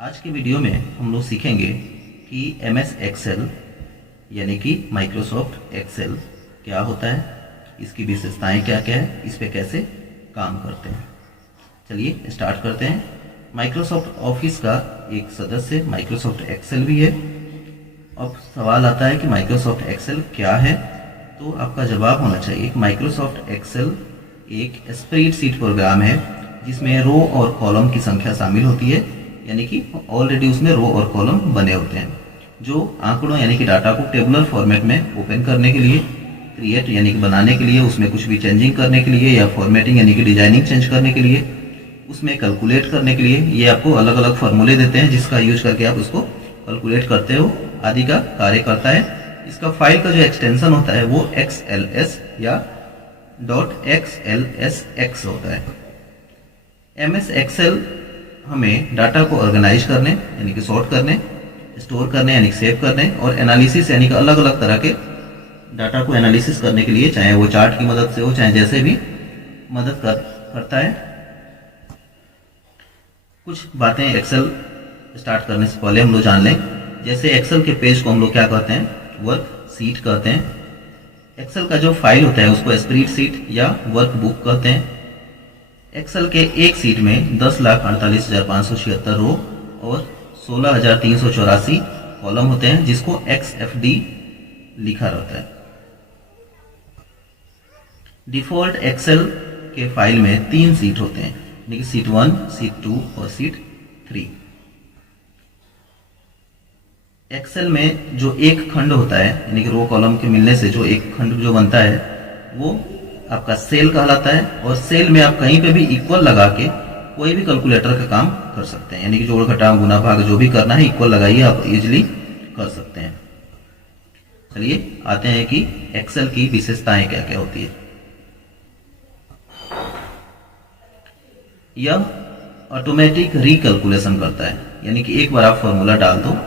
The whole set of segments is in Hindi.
आज के वीडियो में हम लोग सीखेंगे कि MS एक्सेल यानी कि माइक्रोसॉफ्ट एक्सेल क्या होता है, इसकी विशेषताएं क्या क्या है, इस पे कैसे काम करते हैं। चलिए स्टार्ट करते हैं। माइक्रोसॉफ्ट ऑफिस का एक सदस्य माइक्रोसॉफ्ट एक्सेल भी है। अब सवाल आता है कि माइक्रोसॉफ्ट एक्सेल क्या है, तो आपका जवाब होना चाहिए कि माइक्रोसॉफ्ट एक्सेल एक स्प्रेडशीट प्रोग्राम है जिसमें रो और कॉलम की संख्या शामिल होती है, यानी कि ऑलरेडी उसमें रो और कॉलम बने होते हैं। जो आंकड़ों यानी कि डाटा को टेबुलर फॉर्मेट में ओपन करने के लिए, क्रिएट यानी कि बनाने के लिए, उसमें कुछ भी चेंजिंग करने के लिए, या फॉर्मेटिंग यानी कि डिजाइनिंग चेंज करने के लिए, उसमें कैलकुलेट करने के लिए ये आपको अलग अलग फार्मूले देते हैं जिसका यूज करके आप उसको कैलकुलेट करते हो आदि का कार्य करता है। इसका फाइल का जो एक्सटेंशन होता है वो XLS या .xlsx होता है। MS एक्सेल हमें डाटा को ऑर्गेनाइज करने यानी कि सॉर्ट करने, स्टोर करने यानी कि सेव करने, और एनालिसिस यानी कि अलग अलग तरह के डाटा को एनालिसिस करने के लिए, चाहे वो चार्ट की मदद से हो चाहे जैसे भी मदद करता है। कुछ बातें एक्सेल स्टार्ट करने से पहले हम लोग जान लें। जैसे एक्सेल के पेज को हम लोग क्या कहते हैं, वर्क शीट कहते हैं। एक्सेल का जो फाइल होता है उसको स्प्रेडशीट या वर्कबुक कहते हैं। एक्सेल के एक सीट में 10,48,576 रो और 16,384 कॉलम होते हैं जिसको XFD लिखा रहता है। डिफॉल्ट एक्सेल के फाइल में 3 सीट होते हैं, यानी कि सीट 1, सीट 2 और सीट 3। एक्सेल में जो एक खंड होता है यानी कि रो कॉलम के मिलने से जो एक खंड जो बनता है वो आपका सेल कहलाता है, और सेल में आप कहीं पे भी इक्वल लगा के कोई भी कैलकुलेटर का काम कर सकते हैं, यानी कि जोड़ घटाव गुना भाग जो भी करना है इक्वल लगाइए, आप इजीली कर सकते हैं। चलिए आते हैं कि एक्सेल की विशेषताएं क्या क्या होती है। यह ऑटोमेटिक रिकैलकुलेशन करता है, यानी कि एक बार आप फॉर्मूला डाल दो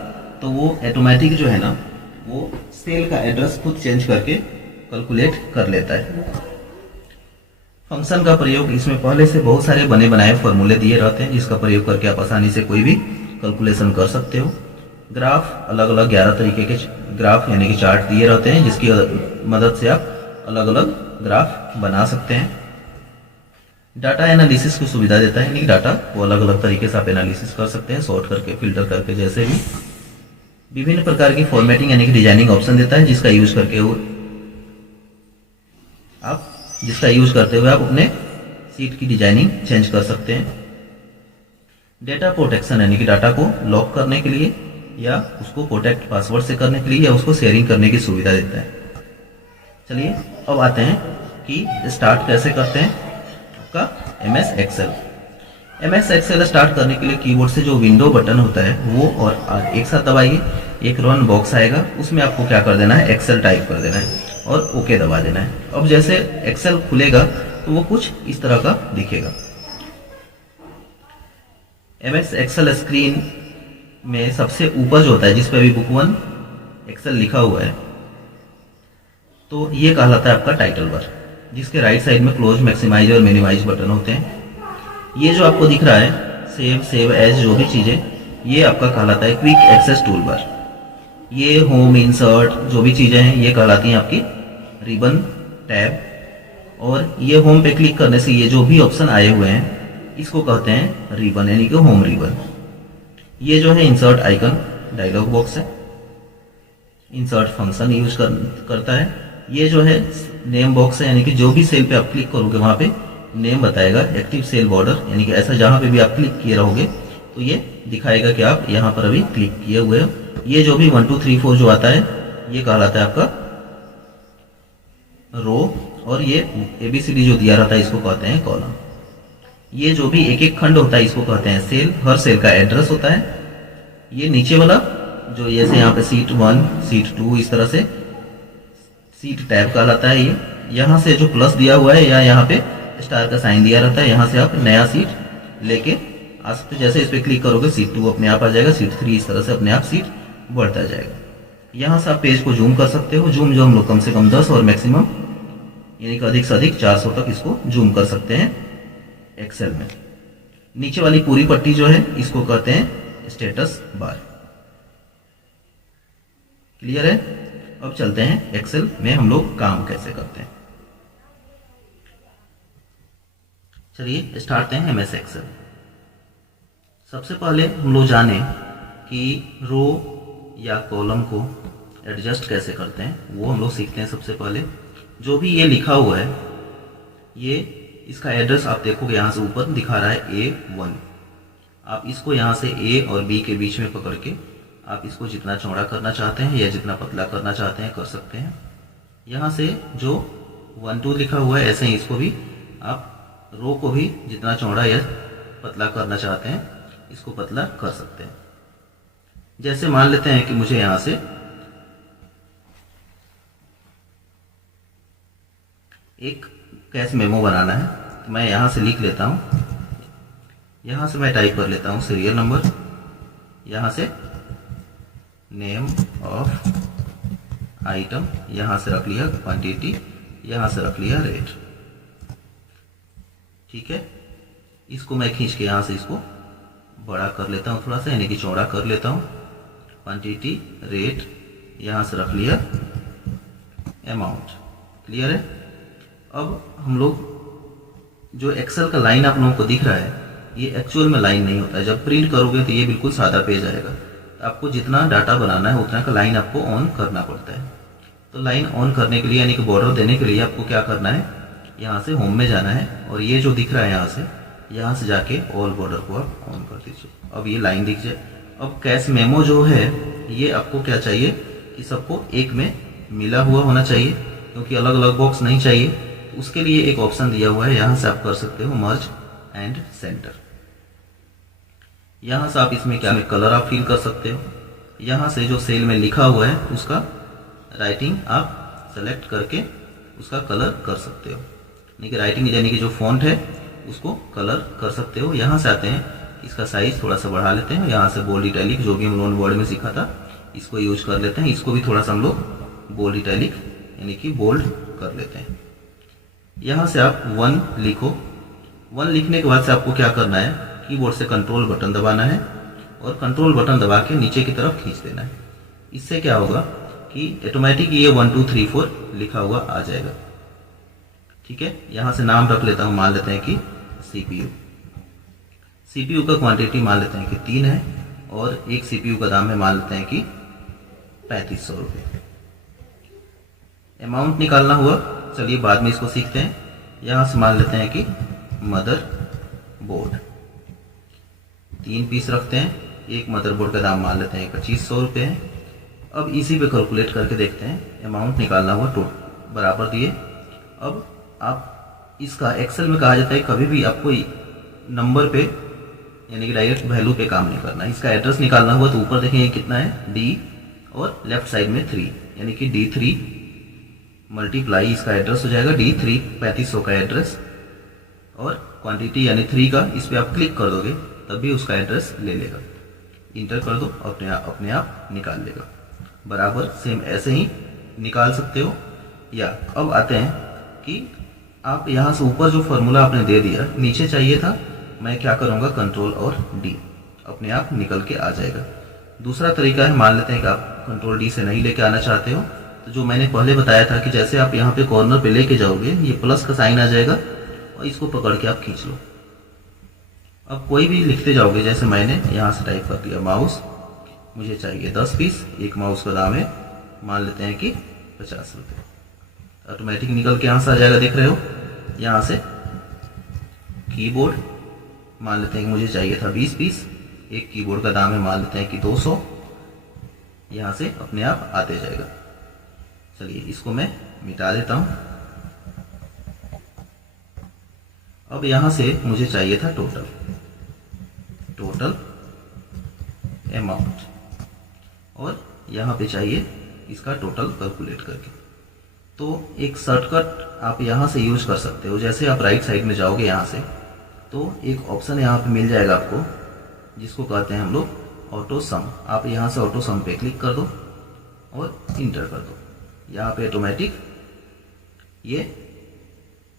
तो वो ऑटोमेटिक जो है ना वो सेल का एड्रेस खुद चेंज करके कैलकुलेट कर लेता है। फंक्शन का प्रयोग, इसमें पहले से बहुत सारे बने बनाए फॉर्मूले दिए रहते हैं जिसका प्रयोग करके आप आसानी से कोई भी कैलकुलेशन कर सकते हो। ग्राफ, अलग अलग 11 तरीके के ग्राफ यानी कि चार्ट दिए रहते हैं जिसकी मदद से आप अलग अलग ग्राफ बना सकते हैं। डाटा एनालिसिस की सुविधा देता है, यानी डाटा को अलग अलग तरीके से आप एनालिसिस कर सकते हैं, सॉर्ट करके, फिल्टर करके, जैसे भी। विभिन्न प्रकार की फॉर्मेटिंग यानी कि डिजाइनिंग ऑप्शन देता है जिसका यूज करते हुए आप अपने सीट की डिजाइनिंग चेंज कर सकते हैं। डेटा प्रोटेक्शन यानी कि डाटा को लॉक करने के लिए या उसको प्रोटेक्ट पासवर्ड से करने के लिए या उसको शेयरिंग करने की सुविधा देता है। चलिए अब आते हैं कि स्टार्ट कैसे करते हैं आपका MS Excel. MS Excel start करने के लिए कीबोर्ड से जो विंडो बटन होता है वो और R एक साथ दबाइए, एक रन बॉक्स आएगा, उसमें आपको क्या कर देना है, एक्सेल टाइप कर देना है और ओके दबा देना है। अब जैसे एक्सेल खुलेगा तो वो कुछ इस तरह का दिखेगा। MS एक्सेल स्क्रीन में सबसे ऊपर जो होता है जिस पे अभी बुक 1 एक्सेल लिखा हुआ है, तो ये कहलाता है आपका टाइटल बार, जिसके राइट साइड में क्लोज, मैक्सिमाइज और मिनिमाइज बटन होते हैं। ये जो आपको दिख रहा है सेव एज, जो भी चीजें, ये आपका कहलाता है क्विक एक्सेस टूल बार। ये होम, इंसर्ट जो भी चीजें हैं ये कहलाती हैं आपकी रिबन टैब, और ये होम पे क्लिक करने से ये जो भी ऑप्शन आए हुए हैं इसको कहते हैं रिबन, यानी कि होम रिबन। ये जो है इंसर्ट आइकन डायलॉग बॉक्स है, इंसर्ट फंक्शन यूज करता है। ये जो है नेम बॉक्स है, यानी कि जो भी सेल पे आप क्लिक करोगे वहां पे नेम बताएगा। एक्टिव सेल बॉर्डर, यानी कि ऐसा जहां पे भी आप क्लिक किए रहोगे तो ये दिखाएगा कि आप यहाँ पर अभी क्लिक किए हुए हो। ये जो भी 1 2 3 4 जो आता है ये कहलाता है आपका रो, और ये ABCD जो दिया रहता है इसको कहते हैं कॉलम। ये जो भी एक एक खंड होता है इसको कहते हैं सेल, हर सेल का एड्रेस होता है। ये नीचे वाला जो जैसे यहाँ पे सीट 1, सीट 2, इस तरह से सीट टैब कहलाता है। ये यहाँ से जो प्लस दिया हुआ है या यहाँ पे स्टार का साइन दिया रहता है, यहाँ से आप नया सीट लेके आ सकते। जैसे इस पे क्लिक करोगे सीट 2 अपने आप आ जाएगा, सीट 3, इस तरह से अपने आप सीट बढ़ता जाएगा। यहाँ से आप पेज को जूम कर सकते हो। जूम जो हम लोग कम से कम 10 और मैक्सिमम यानी कि अधिक से अधिक 400 तक इसको जूम कर सकते हैं एक्सेल में। नीचे वाली पूरी पट्टी जो है इसको कहते हैं स्टेटस बार। क्लियर है? अब चलते हैं एक्सेल में हम लोग काम कैसे करते हैं। चलिए स्टार्ट करते हैं एमएस एक्सेल। सबसे पहले हम लोग जाने कि रो या कॉलम को एडजस्ट कैसे करते हैं, वो हम लोग सीखते हैं। सबसे पहले जो भी ये लिखा हुआ है, ये इसका एड्रेस आप देखोगे यहाँ से ऊपर दिखा रहा है A1। आप इसको यहाँ से A और B के बीच में पकड़ के आप इसको जितना चौड़ा करना चाहते हैं या जितना पतला करना चाहते हैं कर सकते हैं। यहाँ से जो 1 2 लिखा हुआ है, ऐसे ही इसको भी आप रो को भी जितना चौड़ा या पतला करना चाहते हैं इसको पतला कर सकते हैं। जैसे मान लेते हैं कि मुझे यहाँ से एक कैश मेमो बनाना है, तो मैं यहाँ से लिख लेता हूँ। यहाँ से मैं टाइप कर लेता हूँ सीरियल नंबर, यहाँ से नेम ऑफ आइटम, यहाँ से रख लिया क्वांटिटी, यहाँ से रख लिया रेट। ठीक है, इसको मैं खींच के यहाँ से इसको बड़ा कर लेता हूँ थोड़ा सा, यानी कि चौड़ा कर लेता हूँ। क्वांटिटी रेट, यहाँ से रख लिया अमाउंट। क्लियर है? अब हम लोग जो एक्सेल का लाइन आप लोगों को दिख रहा है, ये एक्चुअल में लाइन नहीं होता है। जब प्रिंट करोगे तो ये बिल्कुल सादा पेज आएगा। आपको जितना डाटा बनाना है उतना का लाइन आपको ऑन करना पड़ता है। तो लाइन ऑन करने के लिए यानी कि बॉर्डर देने के लिए आपको क्या करना है, यहाँ से होम में जाना है और ये जो दिख रहा है यहाँ से जाके ऑल बॉर्डर को आप ऑन कर दीजिए। अब ये लाइन दिख जाए। अब कैश मेमो जो है ये आपको क्या चाहिए कि सबको एक में मिला हुआ होना चाहिए, क्योंकि अलग अलग बॉक्स नहीं चाहिए। उसके लिए एक ऑप्शन दिया हुआ है, यहाँ से आप कर सकते हो मर्ज एंड सेंटर। यहाँ से आप इसमें क्या कलर आप फिल कर सकते हो। यहाँ से जो सेल में लिखा हुआ है उसका राइटिंग आप सेलेक्ट करके उसका कलर कर सकते हो, यानी कि राइटिंग यानी कि जो फॉन्ट है उसको कलर कर सकते हो। यहाँ से आते हैं, इसका साइज थोड़ा सा बढ़ा लेते हैं। यहाँ से बोल्ड इटैलिक जो भी हम लोगों ने वर्ड में सीखा था इसको यूज कर लेते हैं। इसको भी थोड़ा सा हम लोग बोल्ड इटैलिक यानी कि बोल्ड कर लेते हैं। यहाँ से आप 1 लिखो। 1 लिखने के बाद से आपको क्या करना है, कीबोर्ड से कंट्रोल बटन दबाना है और कंट्रोल बटन दबा के नीचे की तरफ खींच देना है। इससे क्या होगा कि ऑटोमेटिक ये 1 2 3 4 लिखा हुआ आ जाएगा। ठीक है, यहाँ से नाम रख लेता हूँ, मान लेते हैं कि CPU। CPU का क्वांटिटी मान लेते हैं कि 3 है और एक CPU का दाम है मान लेते हैं कि 3500 रुपये। अमाउंट निकालना हुआ, चलिए बाद में इसको सीखते हैं। यहाँ से मान लेते हैं कि मदर बोर्ड 3 पीस रखते हैं। एक मदरबोर्ड का दाम मान लेते हैं 2500 रुपये है। अब इसी पे कैलकुलेट करके देखते हैं। अमाउंट निकालना हुआ टोटल बराबर दिए। अब आप इसका एक्सेल में कहा जाता है कभी भी आपको नंबर पे यानी कि डायरेक्ट वैल्यू पे काम नहीं करना। इसका एड्रेस निकालना हुआ तो ऊपर देखेंगे कितना है D और लेफ्ट साइड में 3 यानी कि D3 मल्टीप्लाई इसका एड्रेस हो जाएगा D3 3500 का एड्रेस और क्वांटिटी यानी 3 का, इस पर आप क्लिक कर दोगे तब भी उसका एड्रेस ले लेगा। इंटर कर दो, अपने आप निकाल लेगा। बराबर सेम ऐसे ही निकाल सकते हो। या अब आते हैं कि आप यहाँ से ऊपर जो फॉर्मूला आपने दे दिया नीचे चाहिए था, मैं क्या करूँगा कंट्रोल और D, अपने आप निकल के आ जाएगा। दूसरा तरीका है, मान लेते हैं कि आप कंट्रोल D से नहीं लेके आना चाहते हो, तो जो मैंने पहले बताया था कि जैसे आप यहाँ पे कॉर्नर पे लेके जाओगे ये प्लस का साइन आ जाएगा और इसको पकड़ के आप खींच लो। अब कोई भी लिखते जाओगे, जैसे मैंने यहाँ से टाइप कर दिया माउस, मुझे चाहिए 10 पीस। एक माउस का दाम है मान लेते हैं कि 50 रुपये। ऑटोमेटिक निकल के यहाँ से आ जाएगा, देख रहे हो। यहाँ से कीबोर्ड मान लेते हैं कि मुझे चाहिए था 20 पीस। एक कीबोर्ड का दाम है मान लेते हैं कि 200। यहाँ से अपने आप आते जाएगा। चलिए इसको मैं मिटा देता हूँ। अब यहाँ से मुझे चाहिए था टोटल अमाउंट और यहाँ पे चाहिए इसका टोटल कैलकुलेट करके। तो एक शॉर्टकट आप यहाँ से यूज कर सकते हो। जैसे आप राइट साइड में जाओगे यहाँ से तो एक ऑप्शन यहाँ पे मिल जाएगा आपको, जिसको कहते हैं हम लोग ऑटो सम। आप यहाँ से ऑटो सम पे क्लिक कर दो और इंटर कर दो। यहाँ पे ऑटोमेटिक ये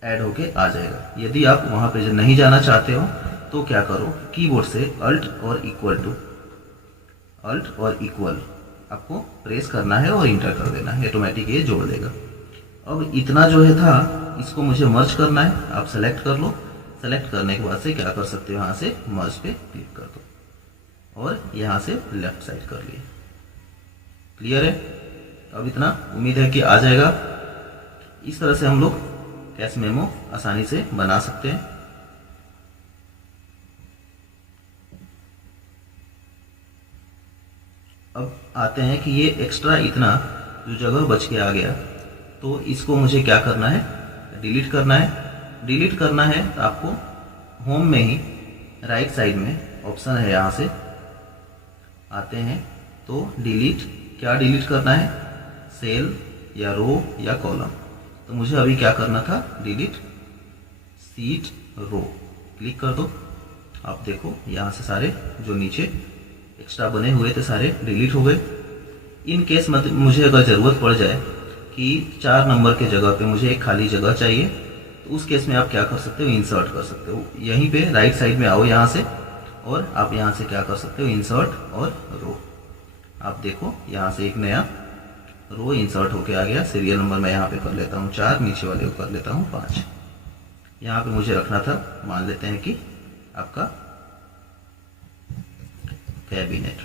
ऐड होके आ जाएगा। यदि आप वहाँ पे नहीं जाना चाहते हो तो क्या करो, कीबोर्ड से अल्ट और इक्वल टू अल्ट और इक्वल आपको प्रेस करना है और इंटर कर देना है, ऑटोमेटिक ये जोड़ देगा। अब इतना जो है था इसको मुझे मर्ज करना है, आप सेलेक्ट कर लो। सेलेक्ट करने के बाद से क्या कर सकते हो, यहाँ से मर्ज पे क्लिक कर दो और यहाँ से लेफ्ट साइड कर लिए। क्लियर है? अब इतना उम्मीद है कि आ जाएगा। इस तरह से हम लोग कैश मेमो आसानी से बना सकते हैं। अब आते हैं कि ये एक्स्ट्रा इतना जो जगह बच के आ गया, तो इसको मुझे क्या करना है, डिलीट करना है। डिलीट करना है तो आपको होम में ही राइट साइड में ऑप्शन है, यहाँ से आते हैं तो डिलीट, क्या डिलीट करना है, सेल या रो या कॉलम। तो मुझे अभी क्या करना था, डिलीट सीट रो, क्लिक कर दो। आप देखो यहाँ से सारे जो नीचे एक्स्ट्रा बने हुए थे सारे डिलीट हो गए। इन केस मुझे अगर ज़रूरत पड़ जाए कि 4 नंबर के जगह पे मुझे एक खाली जगह चाहिए, तो उस केस में आप क्या कर सकते हो, इंसर्ट कर सकते हो। यहीं पे राइट साइड में आओ यहाँ से, और आप यहाँ से क्या कर सकते हो, इंसर्ट और रो। आप देखो यहाँ से एक नया रो इंसर्ट होके आ गया। सीरियल नंबर मैं यहाँ पे कर लेता हूँ 4, नीचे वाले को कर लेता हूँ 5। यहाँ पे मुझे रखना था, मान लेते हैं कि आपका कैबिनेट,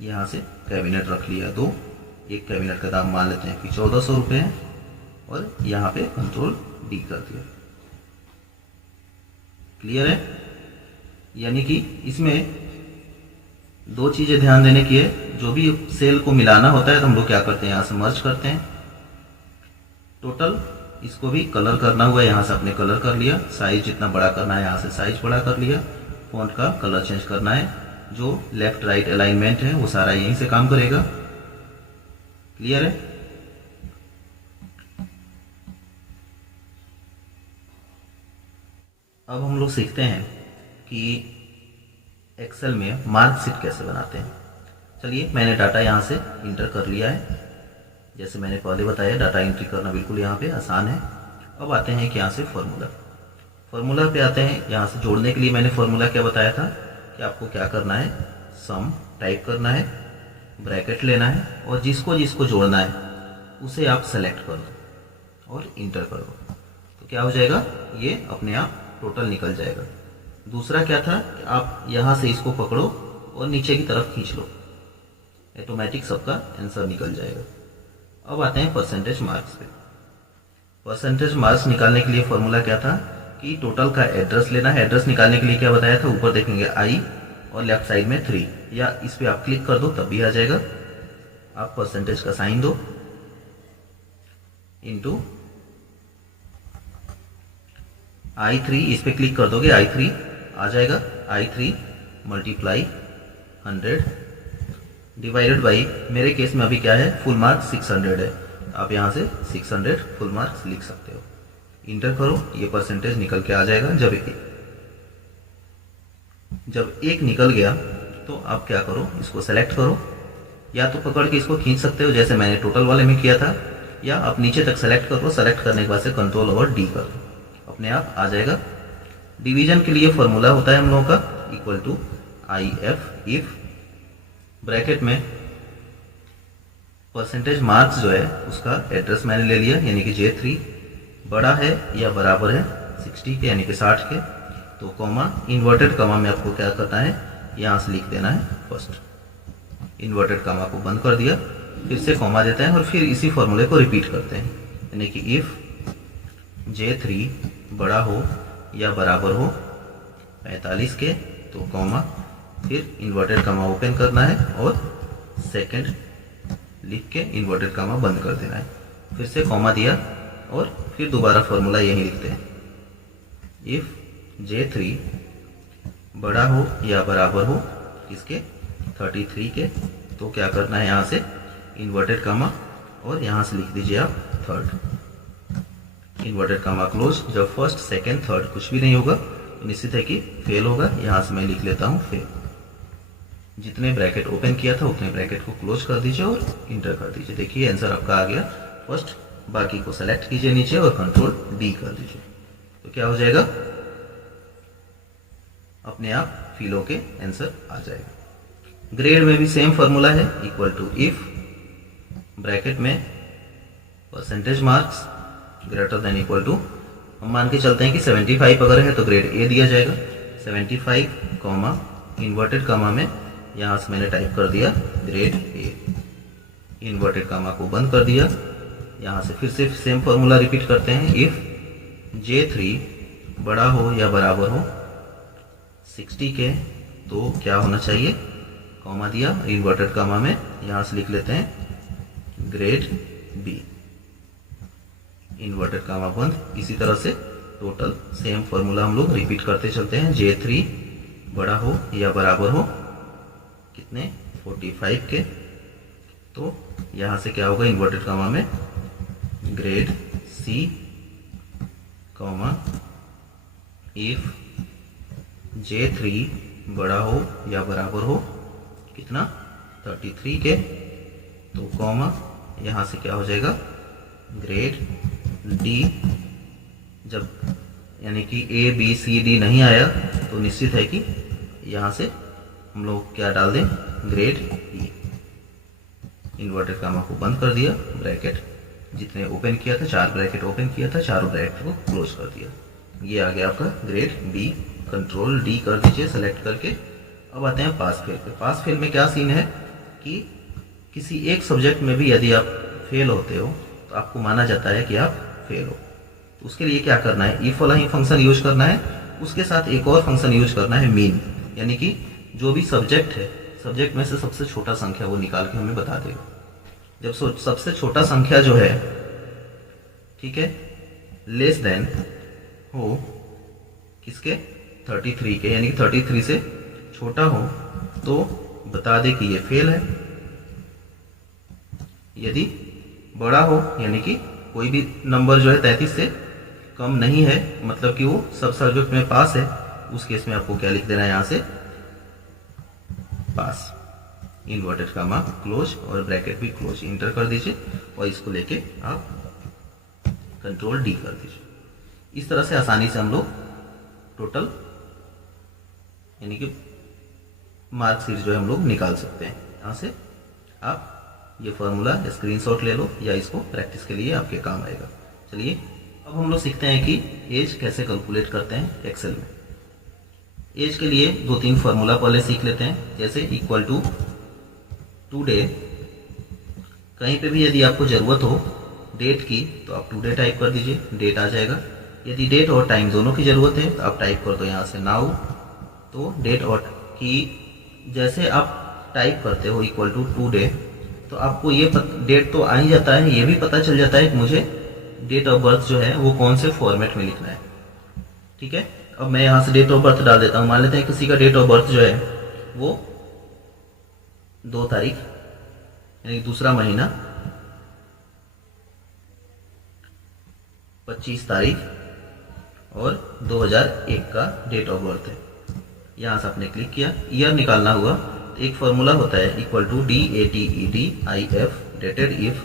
यहाँ से कैबिनेट रख लिया 2। एक कैबिनेट का दाम मान लेते हैं कि 1400 रुपये है, और यहाँ पे कंट्रोल डी कर दिया। क्लियर है? यानी कि इसमें 2 चीज़ें ध्यान देने की है। जो भी सेल को मिलाना होता है तो हम लोग क्या करते हैं, यहाँ से मर्ज करते हैं। टोटल इसको भी कलर करना हुआ है, यहाँ से आपने कलर कर लिया। साइज जितना बड़ा करना है यहाँ से साइज बड़ा कर लिया। फॉन्ट का कलर चेंज करना है, जो लेफ्ट राइट अलाइनमेंट है वो सारा यहीं से काम करेगा। क्लियर है? अब हम लोग सीखते हैं कि एक्सेल में मार्कशीट कैसे बनाते हैं। चलिए, मैंने डाटा यहाँ से इंटर कर लिया है। जैसे मैंने पहले बताया, डाटा एंट्री करना बिल्कुल यहाँ पे आसान है। अब आते हैं कि यहाँ से फार्मूला पे आते हैं। यहाँ से जोड़ने के लिए मैंने फार्मूला क्या बताया था कि आपको क्या करना है, सम टाइप करना है, ब्रैकेट लेना है, और जिसको जिसको जोड़ना है उसे आप सेलेक्ट कर दो और इंटर कर दो। तो क्या हो जाएगा, ये अपने आप टोटल निकल जाएगा। दूसरा क्या था कि आप यहाँ से इसको पकड़ो और नीचे की तरफ खींच लो, ऑटोमेटिक सबका आंसर निकल जाएगा। अब आते हैं परसेंटेज मार्क्स पे। परसेंटेज मार्क्स निकालने के लिए फॉर्मूला क्या था कि टोटल का एड्रेस लेना है। एड्रेस निकालने के लिए क्या बताया था, ऊपर देखेंगे आई और लेफ्ट साइड में 3, या इस पे आप क्लिक कर दो तब भी आ जाएगा। आप परसेंटेज का साइन दो, इंटू I3, इस पे क्लिक कर दोगे I3 आ जाएगा। I3 मल्टीप्लाई 100 डिवाइडेड बाई, मेरे केस में अभी क्या है, फुल मार्क्स 600 है। आप यहाँ से 600 फुल मार्क्स लिख सकते हो। इंटर करो, ये परसेंटेज निकल के आ जाएगा। जब एक निकल गया तो आप क्या करो, इसको सेलेक्ट करो, या तो पकड़ के इसको खींच सकते हो जैसे मैंने टोटल वाले में किया था, या आप नीचे तक सेलेक्ट करो। सेलेक्ट करने के बाद से कंट्रोल और डी कर दो, अपने आप आ जाएगा। डिवीजन के लिए फॉर्मूला होता है हम लोगों का, equal to IF, if bracket में परसेंटेज मार्क्स जो है उसका एड्रेस मैंने ले लिया, यानी कि J3 बड़ा है या बराबर है 60 के, यानी कि 60 के। तो कॉमा, इन्वर्टेड कॉमा में आपको क्या करना है, यहाँ से लिख देना है फर्स्ट। इन्वर्टेड कॉमा को बंद कर दिया, फिर से कॉमा देते हैं और फिर इसी फॉर्मूले को रिपीट करते हैं, यानी कि इफ J3 बड़ा हो या बराबर हो 45 के, तो कॉमा, फिर इन्वर्टेड कॉमा ओपन करना है और सेकंड लिख के इन्वर्टेड कॉमा बंद कर देना है। फिर से कॉमा दिया और फिर दोबारा फॉर्मूला यही लिखते हैं, इफ J3 बड़ा हो या बराबर हो इसके 33 के, तो क्या करना है, यहाँ से इन्वर्टेड कॉमा और यहाँ से लिख दीजिए आप थर्ड। Inverted comma close. जब फर्स्ट सेकंड थर्ड कुछ भी नहीं होगा तो निश्चित है कि फेल होगा। यहाँ से मैं लिख लेता हूँ फेल। जितने ब्रैकेट ओपन किया था उतने ब्रैकेट को क्लोज कर दीजिए और इंटर कर दीजिए। देखिए आंसर आपका आ गया फर्स्ट। बाकी को सेलेक्ट कीजिए नीचे और कंट्रोल डी कर दीजिए, तो क्या हो जाएगा, अपने आप फिल होके आंसर आ जाएगा। ग्रेड में भी सेम फॉर्मूला है, इक्वल टू इफ ब्रैकेट में percentage marks greater than equal to, हम मान के चलते हैं कि 75 अगर है तो ग्रेड ए दिया जाएगा, 75 कॉमा इन्वर्टेड कामा में यहाँ से मैंने टाइप कर दिया ग्रेड ए, इन्वर्टेड कामा को बंद कर दिया। यहाँ से फिर से सेम फॉर्मूला रिपीट करते हैं, इफ J3 बड़ा हो या बराबर हो 60 के तो क्या होना चाहिए, कॉमा दिया इन्वर्टेड कामा में, यहाँ से लिख लेते हैं ग्रेड बी, इन्वर्टेड कामा बंद। इसी तरह से टोटल सेम फॉर्मूला हम लोग रिपीट करते चलते हैं, J3 बड़ा हो या बराबर हो कितने 45 के, तो यहाँ से क्या होगा इन्वर्टेड कामा में grade C comma if J3 बड़ा हो या बराबर हो कितना 33 के, तो कॉमा यहाँ से क्या हो जाएगा ग्रेड डी। जब यानी कि ए बी सी डी नहीं आया तो निश्चित है कि यहाँ से हम लोग क्या डाल दें ग्रेड ई, इन्वर्टेड कामा को बंद कर दिया, ब्रैकेट जितने ओपन किया था 4 ब्रैकेट ओपन किया था, चारों ब्रैकेट को क्लोज कर दिया। ये आ गया आपका ग्रेड बी, कंट्रोल डी कर दीजिए सेलेक्ट करके। अब आते हैं पास फेल पे। पास फेल में क्या सीन है कि किसी एक सब्जेक्ट में भी यदि आप फेल होते हो तो आपको माना जाता है कि आप फेल हो। तो उसके लिए क्या करना है, इफ वाला ही फंक्शन यूज करना है, उसके साथ एक और फंक्शन यूज करना है मीन, यानी कि जो भी सब्जेक्ट है सब्जेक्ट में से सबसे छोटा संख्या वो निकाल के हमें बता देगा। जब सबसे छोटा संख्या जो है ठीक है लेस देन हो किसके 33 के, यानी कि 33 से छोटा हो तो बता दे कि ये फेल है। यदि बड़ा हो यानी कि कोई भी नंबर जो है 33 से कम नहीं है, मतलब कि वो सब सब्जेक्ट में पास है, उस केस में आपको क्या लिख देना है यहाँ से पास, इन्वर्टेड कामा क्लोज और ब्रैकेट भी क्लोज, इंटर कर दीजिए और इसको लेके आप कंट्रोल डी कर दीजिए। इस तरह से आसानी से हम लोग टोटल यानी कि मार्कशीट जो है हम लोग निकाल सकते हैं। यहाँ से आप ये फॉर्मूला स्क्रीनशॉट ले लो या इसको प्रैक्टिस के लिए आपके काम आएगा। चलिए अब हम लोग सीखते हैं कि एज कैसे कैलकुलेट करते हैं एक्सेल में। एज के लिए 2-3 फार्मूला पहले सीख लेते हैं, जैसे इक्वल टू टुडे। कहीं पे भी यदि आपको ज़रूरत हो डेट की तो आप टुडे टाइप कर दीजिए, डेट आ जाएगा। यदि डेट और टाइम दोनों की ज़रूरत है तो आप टाइप कर दो यहाँ से नाउ, तो डेट और की जैसे आप टाइप करते हो इक्वल टू टुडे तो आपको ये डेट तो आ ही जाता है, ये भी पता चल जाता है कि मुझे डेट ऑफ बर्थ जो है वो कौन से फॉर्मेट में लिखना है। ठीक है, अब मैं यहाँ से डेट ऑफ बर्थ डाल देता हूँ। मान लेते हैं किसी का डेट ऑफ बर्थ जो है वो 2 तारीख यानी दूसरा महीना 25 तारीख और 2001 का डेट ऑफ बर्थ है। यहाँ से आपने क्लिक किया, ईयर निकालना हुआ तो एक फॉर्मूला होता है equal to DATEDIF dated if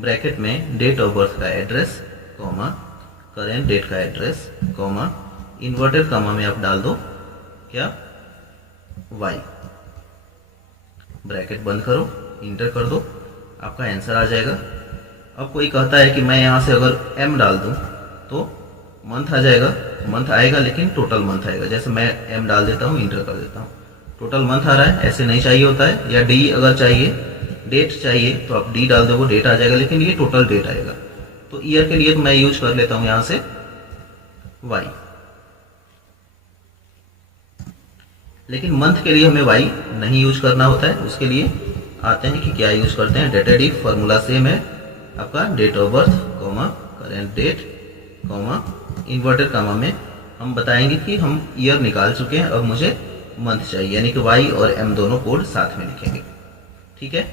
bracket में डेट ऑफ बर्थ का एड्रेस कॉमा करेंट डेट का एड्रेस कॉमा इन्वर्टेड कॉमा में आप डाल दो क्या y, ब्रैकेट बंद करो, इंटर कर दो, आपका आंसर आ जाएगा। अब कोई कहता है कि मैं यहाँ से अगर m डाल दूँ तो मंथ आ जाएगा, मंथ आएगा लेकिन टोटल मंथ आएगा। जैसे मैं m डाल देता हूँ, इंटर कर देता हूँ, टोटल मंथ आ रहा है, ऐसे नहीं चाहिए होता है। या d अगर चाहिए, डेट चाहिए तो आप d डाल दोगे, डेट आ जाएगा लेकिन ये टोटल डेट आएगा। तो ईयर के लिए तो मैं यूज कर लेता हूँ यहाँ से y, लेकिन मंथ के लिए हमें y नहीं यूज करना होता है। उसके लिए आते हैं कि क्या यूज करते हैं, डेटेड इफ फॉर्मूला सेम है आपका, date of birth comma current date comma inverted comma में हम बताएंगे कि हम ईयर निकाल चुके हैं, अब मुझे मंथ चाहिए, यानी कि y और m दोनों कोड साथ में लिखेंगे। ठीक है,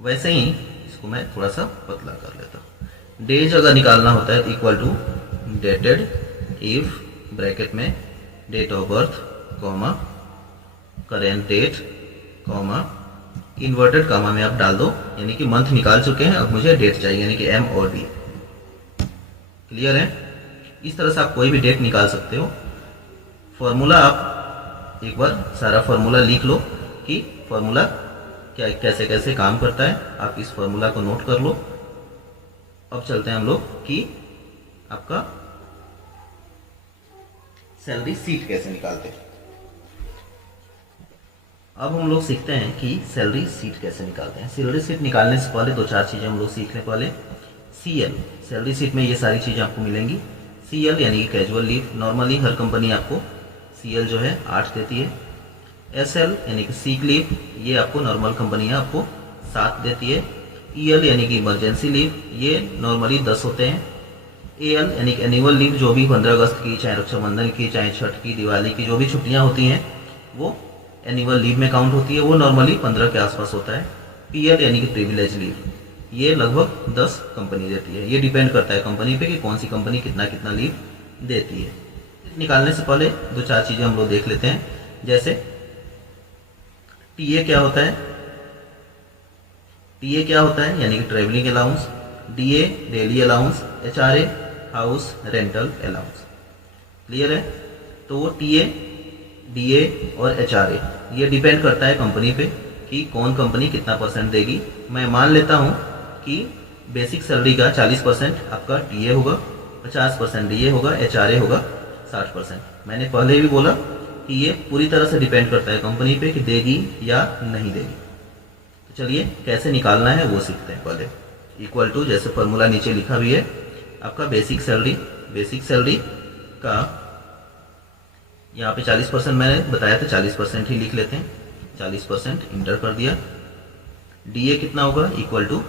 वैसे ही इसको मैं थोड़ा सा पतला कर लेता हूँ। डेज अगर निकालना होता है equal to dated if bracket में date of birth comma current date comma inverted comma में आप डाल दो, यानी कि मंथ निकाल चुके हैं, अब मुझे डेट चाहिए, यानी कि m और d। क्लियर है? इस तरह से आप कोई भी डेट निकाल सकते हो। फॉर्मूला आप एक बार सारा फॉर्मूला लिख लो कि फॉर्मूला क्या कैसे कैसे काम करता है, आप इस फॉर्मूला को नोट कर लो। अब चलते हैं हम लोग कि आपका सैलरी शीट कैसे निकालते हैं। अब हम लोग सीखते हैं कि सैलरी शीट कैसे निकालते हैं। सैलरी शीट निकालने से पहले 2-4 चीज़ें हम लोग सीखने वाले। CL, सैलरी शीट में ये सारी चीज़ें आपको मिलेंगी। CL यानी कि कैजुअल लीव, नॉर्मली हर कंपनी आपको CL जो है 8 देती है। SL यानी कि सीक लीव, ये आपको नॉर्मल कंपनियाँ आपको 7 देती है। EL यानी कि इमरजेंसी लीव, ये नॉर्मली 10 होते हैं। AL यानी कि एनुअल लीव, जो भी 15 अगस्त की, चाहे रक्षाबंधन की, चाहे छठ की, दिवाली की, जो भी छुट्टियाँ होती हैं वो एनुअल लीव में काउंट होती है, वो नॉर्मली 15 के आसपास होता है। PL यानी कि प्रिविलेज लीव, ये लगभग 10 कंपनी देती है। ये डिपेंड करता है कंपनी पे कि कौन सी कंपनी कितना कितना लीव देती है। निकालने से पहले 2-4 चीज़ें हम लोग देख लेते हैं। जैसे TA क्या होता है, TA क्या होता है यानी कि travelling allowance, DA daily allowance, HRA house rental allowance. Clear है? तो वो TA, DA और HRA ये डिपेंड करता है कंपनी पे कि कौन कंपनी कितना % देगी। मैं मान लेता हूँ कि बेसिक सैलरी का 40% आपका TA होगा, 50% DA होगा, HRA होगा 60%। मैंने पहले भी बोला कि ये पूरी तरह से डिपेंड करता है कंपनी पे कि देगी या नहीं देगी। तो चलिए कैसे निकालना है वो सीखते हैं। पहले इक्वल टू, जैसे फॉर्मूला नीचे लिखा भी है, आपका बेसिक सैलरी का यहाँ पे 40% मैंने बताया था, 40% ही लिख लेते हैं। 40% इंटर कर दिया। DA कितना होगा, इक्वल टू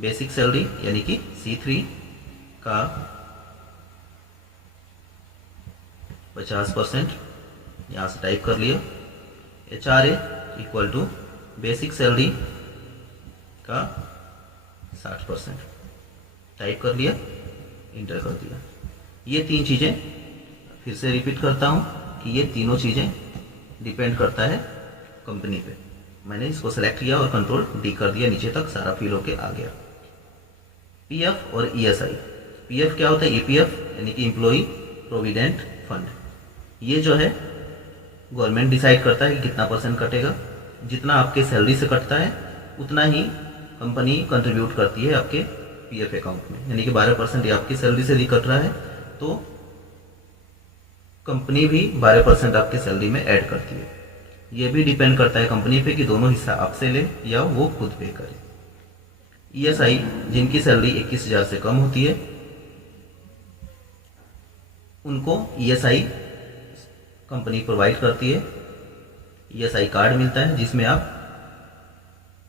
बेसिक सैलरी यानी कि C3 का 50% यहाँ से टाइप कर लिया। HRA equal to basic salary का 60% टाइप कर लिया, इंटर कर दिया। ये 3 चीज़ें फिर से रिपीट करता हूँ कि ये तीनों चीज़ें डिपेंड करता है कंपनी पे। मैंने इसको सेलेक्ट किया और कंट्रोल D कर दिया, नीचे तक सारा फिल होके आ गया। PF और ESI, PF क्या होता है, EPF यानी कि एम्प्लॉई प्रोविडेंट फंड। ये जो है गवर्नमेंट डिसाइड करता है कि कितना % कटेगा। जितना आपके सैलरी से कटता है उतना ही कंपनी कंट्रीब्यूट करती है आपके PF अकाउंट में, यानी कि 12% ये आपकी सैलरी से भी कट रहा है तो कंपनी भी 12% आपके सैलरी में ऐड करती है। ये भी डिपेंड करता है कंपनी पे कि दोनों हिस्सा आपसे ले या वो खुद पे करे। ESI, जिनकी सैलरी 21,000 से कम होती है उनको ESI कंपनी प्रोवाइड करती है। ESI कार्ड मिलता है जिसमें आप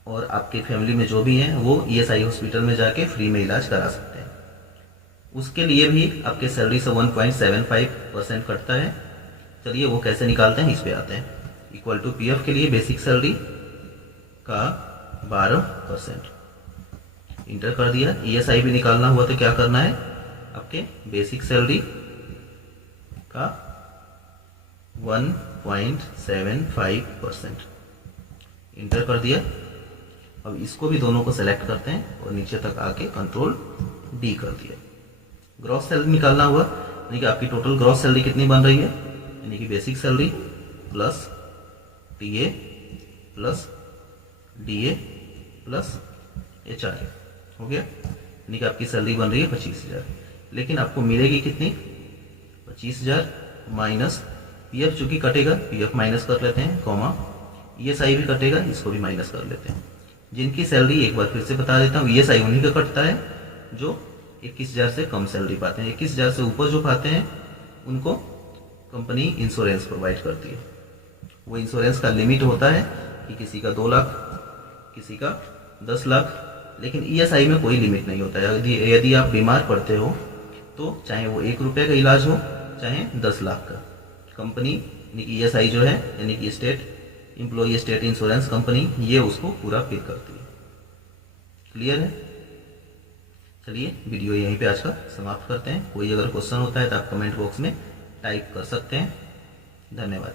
और आपके फैमिली में जो भी हैं वो ESI हॉस्पिटल में जाके फ्री में इलाज करा सकते हैं। उसके लिए भी आपके सैलरी से 1.75% कटता है। चलिए वो कैसे निकालते हैं इस पे आते हैं। इक्वल टू PF के लिए बेसिक सैलरी का 12% इंटर कर दिया। ESI भी निकालना हुआ तो क्या करना है, आपके बेसिक सैलरी का 1.75% इंटर कर दिया। अब इसको भी दोनों को सेलेक्ट करते हैं और नीचे तक आके कंट्रोल D कर दिया। ग्रॉस सैलरी निकालना हुआ, यानी कि आपकी टोटल ग्रॉस सैलरी कितनी बन रही है, यानी कि basic salary plus TA plus DA plus HRA हो गया, यानी कि आपकी सैलरी बन रही है 25,000। लेकिन आपको मिलेगी कितनी, 25,000 माइनस PF चूंकि कटेगा, PF माइनस कर लेते हैं, कॉमा ESI भी कटेगा, इसको भी माइनस कर लेते हैं। जिनकी सैलरी एक बार फिर से बता देता हूँ, ESI उन्हीं का कटता है जो 21,000 से कम सैलरी पाते हैं। 21,000 से ऊपर जो पाते हैं उनको कंपनी इंश्योरेंस प्रोवाइड करती है। वो इंश्योरेंस का लिमिट होता है कि किसी का 2 लाख, किसी का 10 लाख, लेकिन ESI में कोई लिमिट नहीं होता है। यदि आप बीमार पड़ते हो तो चाहे वो 1 रुपये का इलाज हो चाहे 10 लाख का, कंपनी यानी कि ESI जो है यानी कि state employee state insurance company ये उसको पूरा पे करती है। क्लियर है? चलिए वीडियो यहीं पे आज का समाप्त करते हैं। कोई अगर क्वेश्चन होता है तो आप कमेंट बॉक्स में टाइप कर सकते हैं। धन्यवाद।